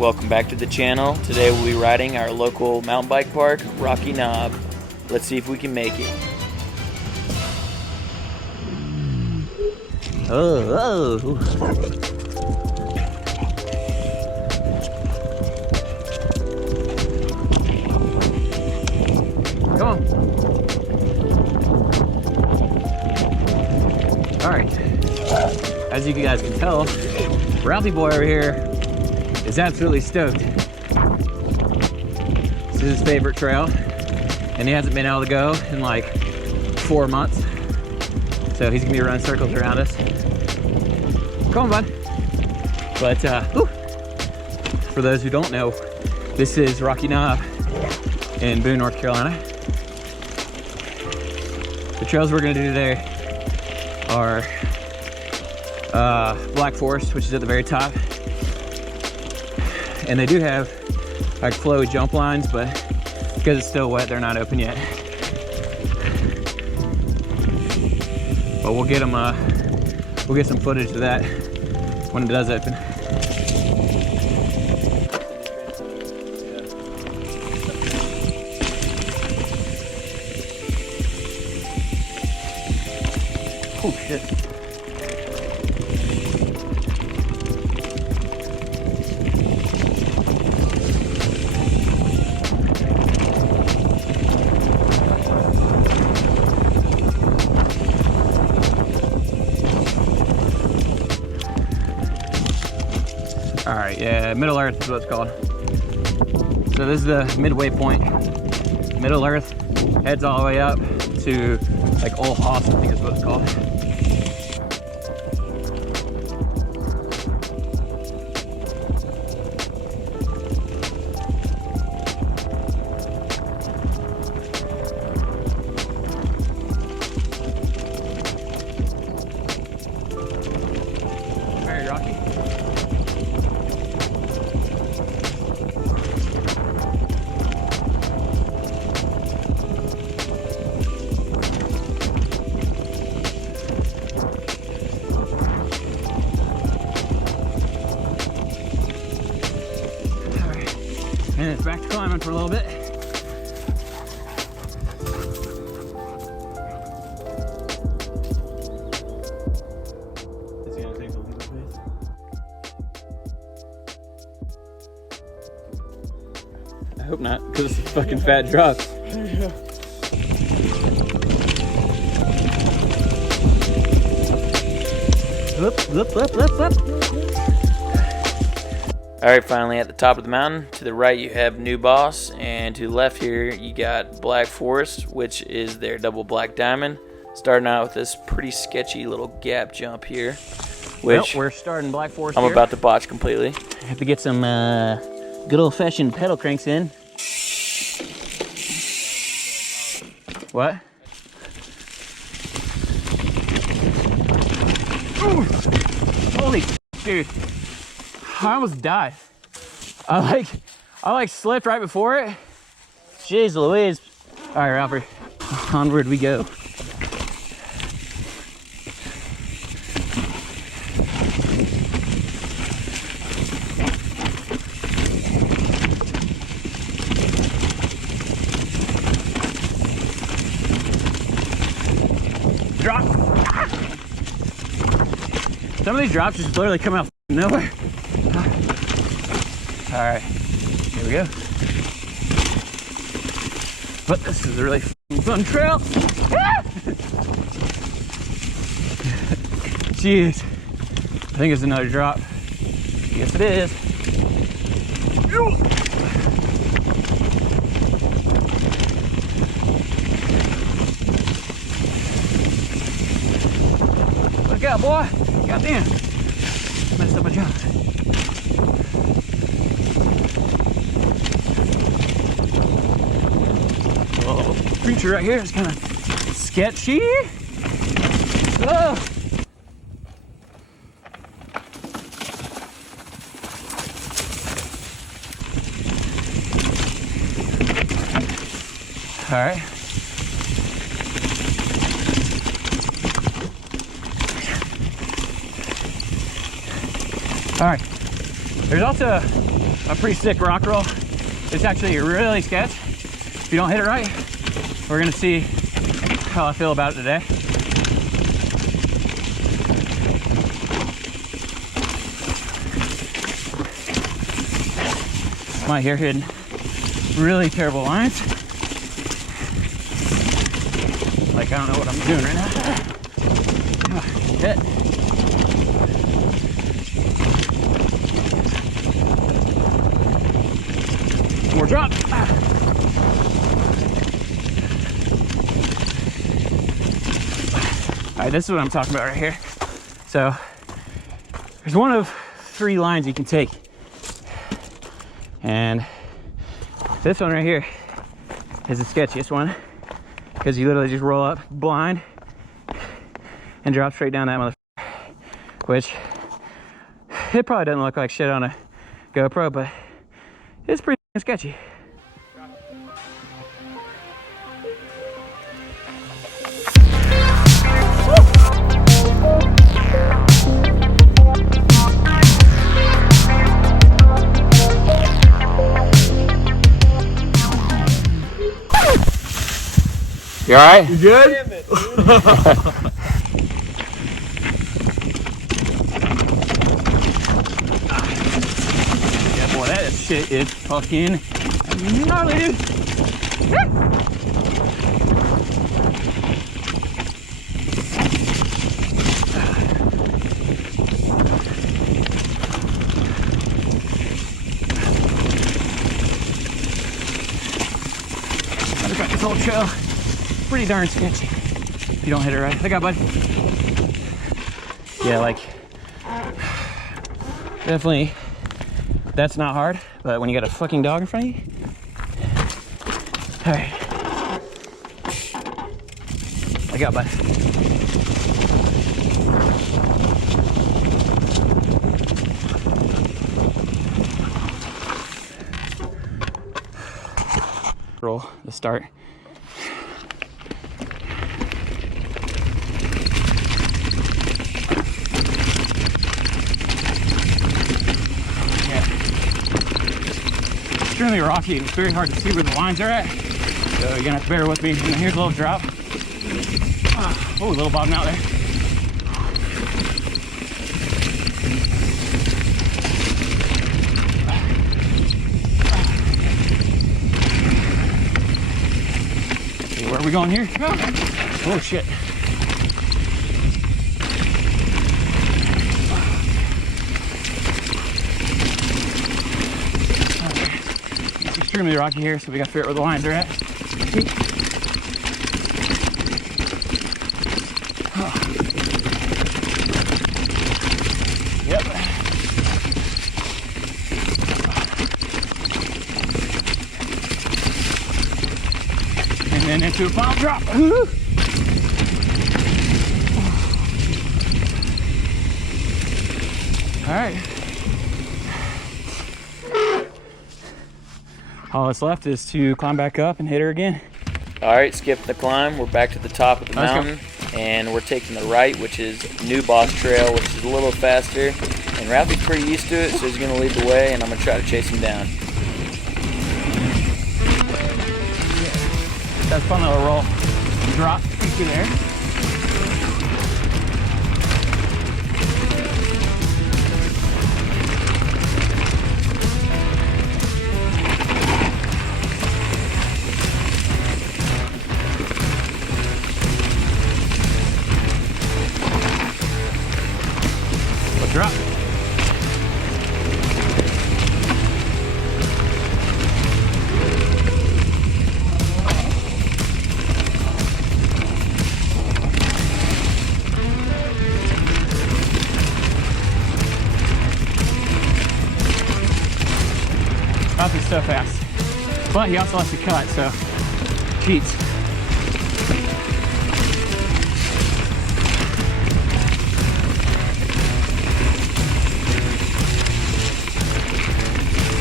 Welcome back to the channel. Today we'll be riding our local mountain bike park, Rocky Knob. Let's see if we can make it. Oh. Come on. Alright. As you guys can tell, Ralphie boy over here is absolutely stoked. This is his favorite trail, and he hasn't been able to go in like 4 months. So he's gonna be running circles around us. Come on, bud. But for those who don't know, this is Rocky Knob in Boone, North Carolina. The trails we're gonna do today are Black Forest, which is at the very top. And they do have like flowy jump lines, but because it's still wet, they're not open yet. But we'll get them. We'll get some footage of that when it does open. Oh shit. All right, yeah, Middle Earth is what it's called. So this is the midway point. Middle Earth heads all the way up to like Old Hoss, I think is what it's called. All right, Rocky. And it's back to climbing for a little bit. It's gonna take a little bit. I hope not, because it's fucking fat drops. Up. Alright, finally at the top of the mountain. To the right you have New Boss, and to the left here you got Black Forest, which is their double black diamond. Starting out with this pretty sketchy little gap jump here, which we're starting Black Forest I'm here. about to botch completely. Have to get some good old-fashioned pedal cranks in. What? Ooh. Holy dude. I almost died. I slipped right before it. Jeez Louise. All right, Ralphie, onward we go. Drop. Some of these drops just literally come out of nowhere. All right, here we go. But this is a really fun trail. Jeez, I think it's another drop. Yes, it is. Look out, boy. Goddamn. Messed up my jump. Oh, creature right here is kind of sketchy. Oh. All right. All right, There's also a pretty sick rock roll. It's actually really sketch. If you don't hit it right, we're gonna see how I feel about it today. I'm out here hitting really terrible lines. Like, I don't know what I'm doing right now. Hit. More drop. All right, this is what I'm talking about right here. So there's one of 3 lines you can take. And this one right here is the sketchiest one, because you literally just roll up blind and drop straight down that motherfucker, which it probably doesn't look like shit on a GoPro, but it's pretty sketchy. You all right? You good? Damn it, Yeah, boy, that shit is fucking gnarly, dude. I've got this whole trail pretty darn sketchy if you don't hit it right. Look out, bud. Yeah, like, definitely that's not hard, but when you got a fucking dog in front of you. All right. Look out, bud. Roll the start. Extremely rocky. It's very hard to see where the lines are at, so you're gonna have to bear with me. And here's a little drop. Oh, a little bottom out there. Okay, where are we going here? Oh shit. Extremely rocky here, so we got to figure out where the lines are at. Yep. And then into a final drop. All right. All that's left is to climb back up and hit her again. All right, skip the climb. We're back to the top of the mountain, and we're taking the right, which is New Boss Trail, which is a little faster. And Ralphie's pretty used to it, so he's going to lead the way, and I'm going to try to chase him down. That's a fun little roll. Drop into there. Drop. Ralphie's so fast, but he also likes to cut, so cheats.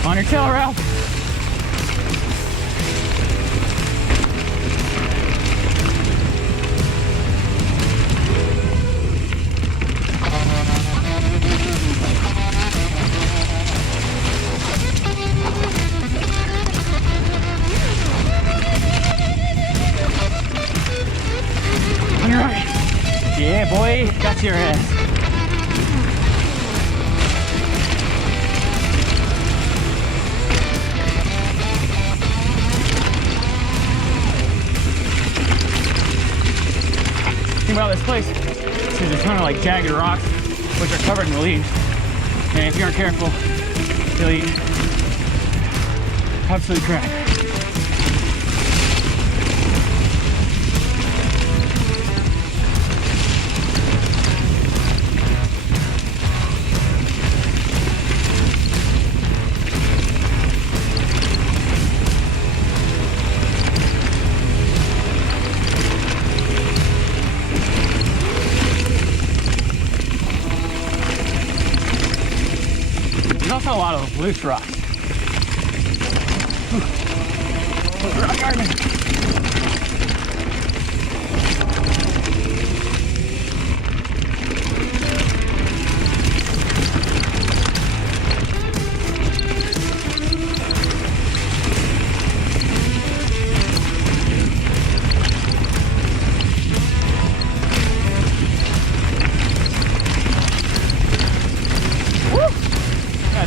On your tail, Ralph. right, boy, got your ass. Thing about this place is there's a ton of like jagged rocks which are covered in leaves, and if you aren't careful, you'll eat absolute crap. There's also a lot of loose rocks. Rock garden.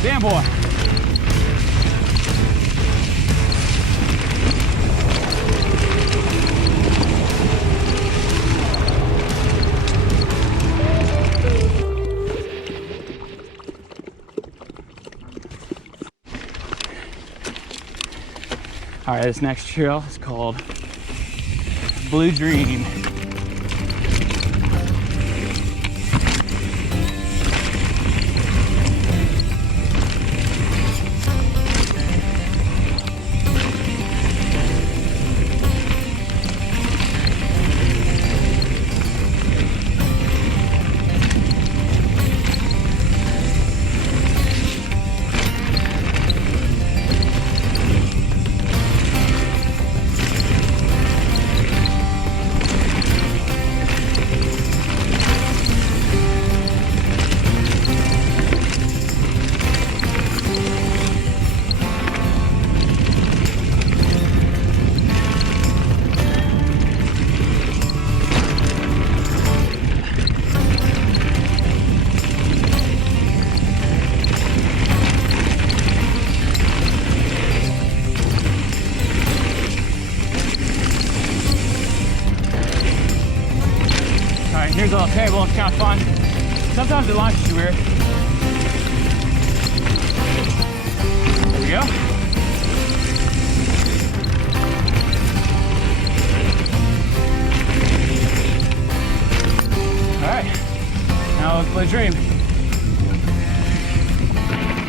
Damn boy. All right, this next trail is called Blue Dream. Here's a little table, it's kind of fun. Sometimes it launches you weird. There we go. All right, now let's play Dream.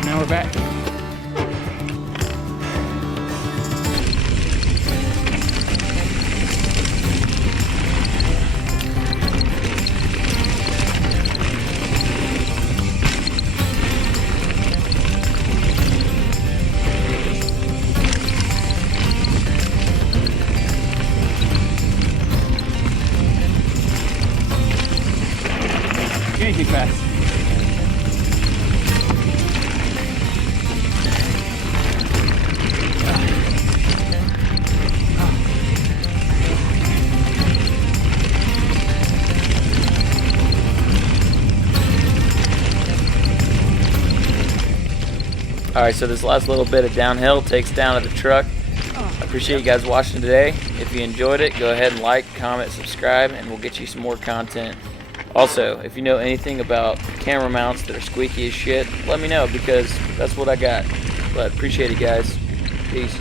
Now we're back. Anything fast. All right, so this last little bit of downhill takes down to the truck. I appreciate you guys watching today. If you enjoyed it, go ahead and like, comment, subscribe, and we'll get you some more content. Also, if you know anything about camera mounts that are squeaky as shit, let me know, because that's what I got. But appreciate it, guys. Peace.